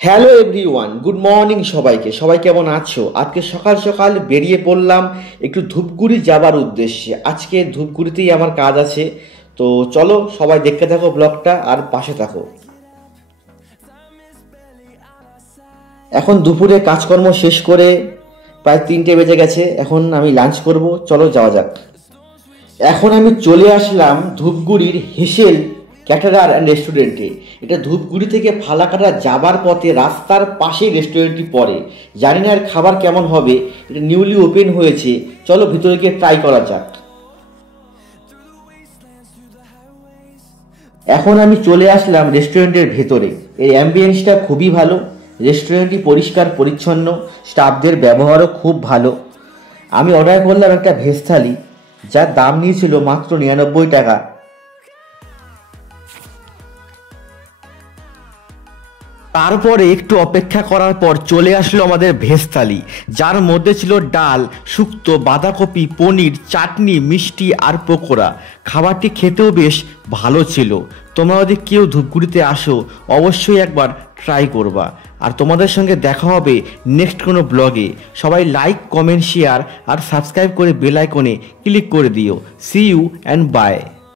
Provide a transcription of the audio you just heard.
Hello everyone, good morning সবাইকে। সবাই কেমন আছো? আজকে সকাল সকাল বেরিয়ে পড়লাম একটু ধূপগুড়ি যাবার উদ্দেশ্যে। আজকে ধূপগুড়িতেই আমার কাজ আছে, তো চলো সবাই দেখতে থাকো ব্লগটা আর পাশে থাকো। এখন দুপুরে কাজকর্ম শেষ করে প্রায় 3টে বেজে গেছে। এখন আমি লাঞ্চ করব, চলো যাওয়া যাক। এখন আমি চলে আসলাম ধূপগুড়ির হেসেল ক্যাটারার অ্যান্ড রেস্টুরেন্টে। এটা ধূপগুড়ি থেকে ফালাকাটা যাবার পথে রাস্তার পাশেই রেস্টুরেন্টটি পড়ে। জানি না এর খাবার কেমন হবে, এটা নিউলি ওপেন হয়েছে। চলো ভিতরে গিয়ে ট্রাই করা যাক। এখন আমি চলে আসলাম রেস্টুরেন্টের ভেতরে। এর অ্যাম্বিয়েন্সটা খুবই ভালো, রেস্টুরেন্টটি পরিষ্কার পরিচ্ছন্ন, স্টাফদের ব্যবহারও খুব ভালো। আমি অর্ডার করলাম একটা ভেজ থালি, যার দাম নিয়েছিল মাত্র 99 টাকা। তারপরে একটু অপেক্ষা করার পর চলে আসলো আমাদের ভেজ থালি, যার মধ্যে ছিল ডাল, শুক্তো, বাঁধাকপি, পনির, চাটনি, মিষ্টি আর পকোড়া। খাবারটি খেতেও বেশ ভালো ছিল। তোমরা যদি কেউ ধূপগুড়িতে আসো অবশ্যই একবার ট্রাই করবা। আর তোমাদের সঙ্গে দেখা হবে নেক্সট কোনো ব্লগে। সবাই লাইক, কমেন্ট, শেয়ার আর সাবস্ক্রাইব করে বেল আইকনে ক্লিক করে দিও। See you and by.